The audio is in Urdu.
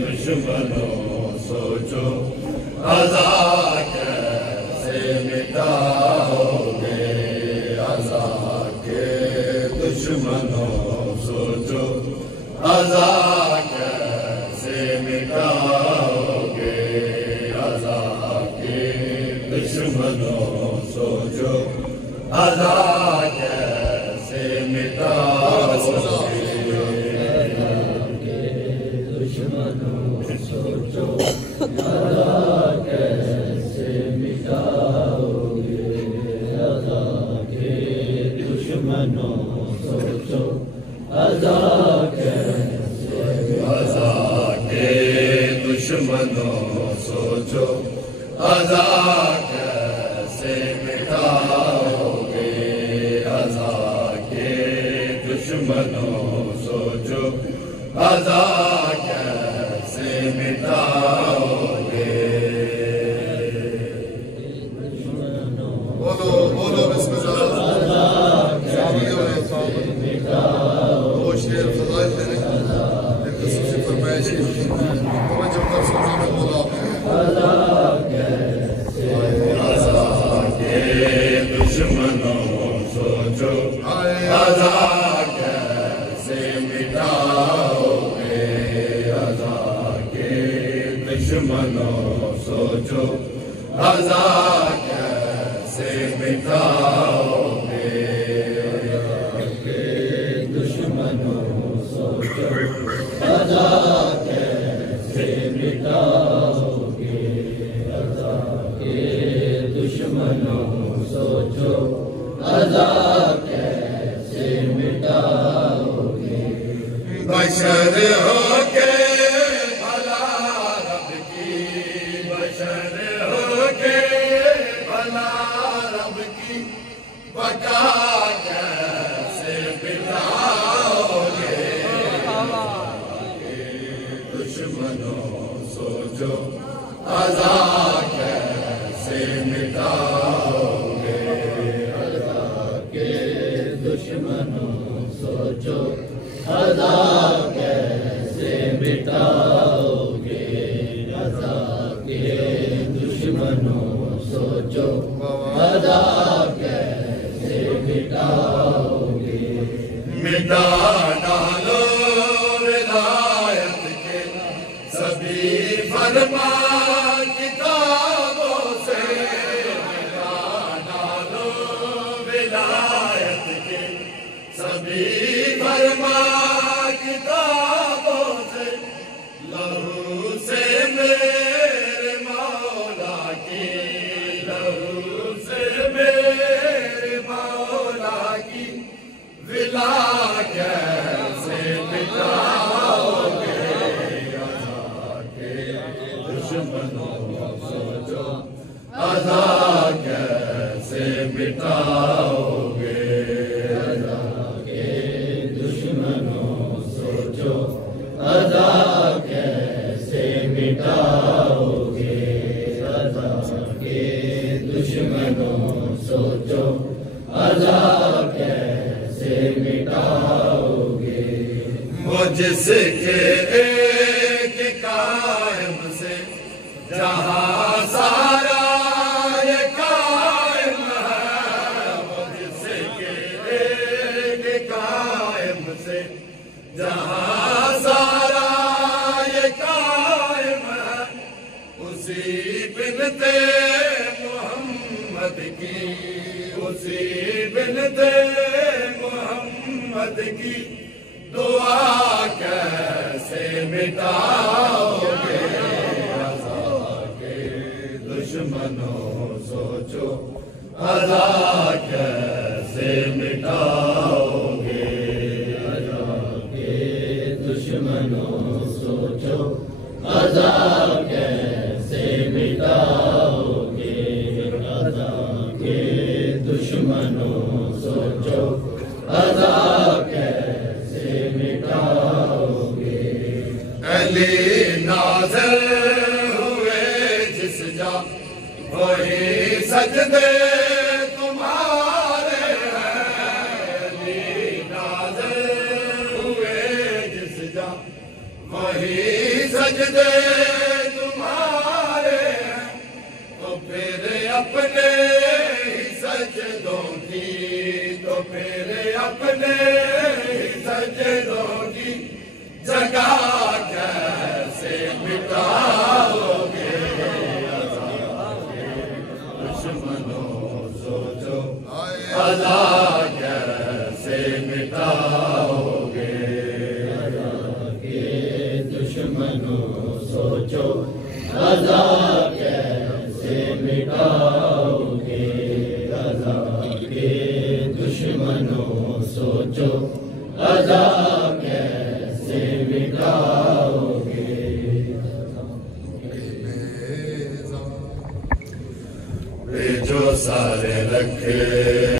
دشمنوں سوچو عزا کیسے مٹاؤ گے، عزا کے دشمنوں سوچو عزا کیسے مٹاؤ گے، عزا کے دشمنوں سوچو عزا کیسے مٹاؤ گے، سوچو عزا کیسے مٹاؤ گے، عزا کے دشمنوں سوچو عزا کیسے، عزا کے دشمنوں سوچو عزا کیسے مٹاؤ گے، عزا کے دشمنوں سوچو عزا کیسے مٹاؤ گے۔ بولو بسم اللہ، کیسے مٹاؤ، وہ شعر فضائل دینے ایک خصوصی فرمائش ہے، توجہ کر سمجھے میں بولا عزا کیسے، عزا کے دشمنوں سوچو عزا کیسے مٹاؤ گے، عزا کے دشمنوں سوچو عزا کیسے مٹاؤ گے، عزا کے دشمنوں سوچو عزا کیسے مٹاؤ گے، عزا کے دشمنوں سوچو عزا کیسے مٹاؤ گے، بشر ہو کے بھلا رب کی، بشر ہو کے بھلا رب کی بقا کیسے بٹاؤ گے، دشمنوں سوچو عزا کیسے مٹاؤ گے، عزا کے دشمنوں سوچو عزا کیسے مٹاؤ گے، عزا کے دشمنوں سوچو عزا کیسے مٹاؤ گے، مٹا ڈالو ولایت کے سبھی فرما کتابوں سے، مٹا ڈالو ولایت کے سبھی فرما کتابوں سے، لہو سے میرے مولا کی، لہو سے میرے مولا کی ولا کیسے مٹاؤ گے، عزا کے دشمنوں سوچو عزا کیسے مٹاؤ گے، عزا کے دشمنوں سوچو عزا کیسے مٹاؤ گے، عزا کے دشمنوں سوچو عزا کیسے مٹاؤ گے، وہ جس کے ایک قائم سے جہاں سارا یہ قائم ہے، وہ جس کے ایک قائم سے جہاں سارا یہ قائم ہے، اسی بنت محمد کی، اسی بنت محمد کی دعا کیسے مٹاؤ گے، عزا کے دشمنوں سوچو عزا کیسے مٹاؤ گے، عزا کے دشمنوں سوچو عزا کیسے مٹاؤ گے، عزا کے دشمنوں سوچو عزا کیسے مٹاؤ گے، علی نازل ہوئے جس جا وہی سجدے تمہارے ہیں، علی نازل ہوئے جس جا وہی سجدے تمہارے ہیں تو پھر اپنے ہی سجدوں کی تو پھر اپنے ہی سجدوں کی جگہ کیسے مٹاؤ گے دشمنوں سوچو قضا کیسے مٹاؤ گے دشمنوں سوچو قضا کیسے مٹاؤ گے قضا کے دشمنوں سوچو قضا کیسے مٹاؤ گے جو سارے رکھے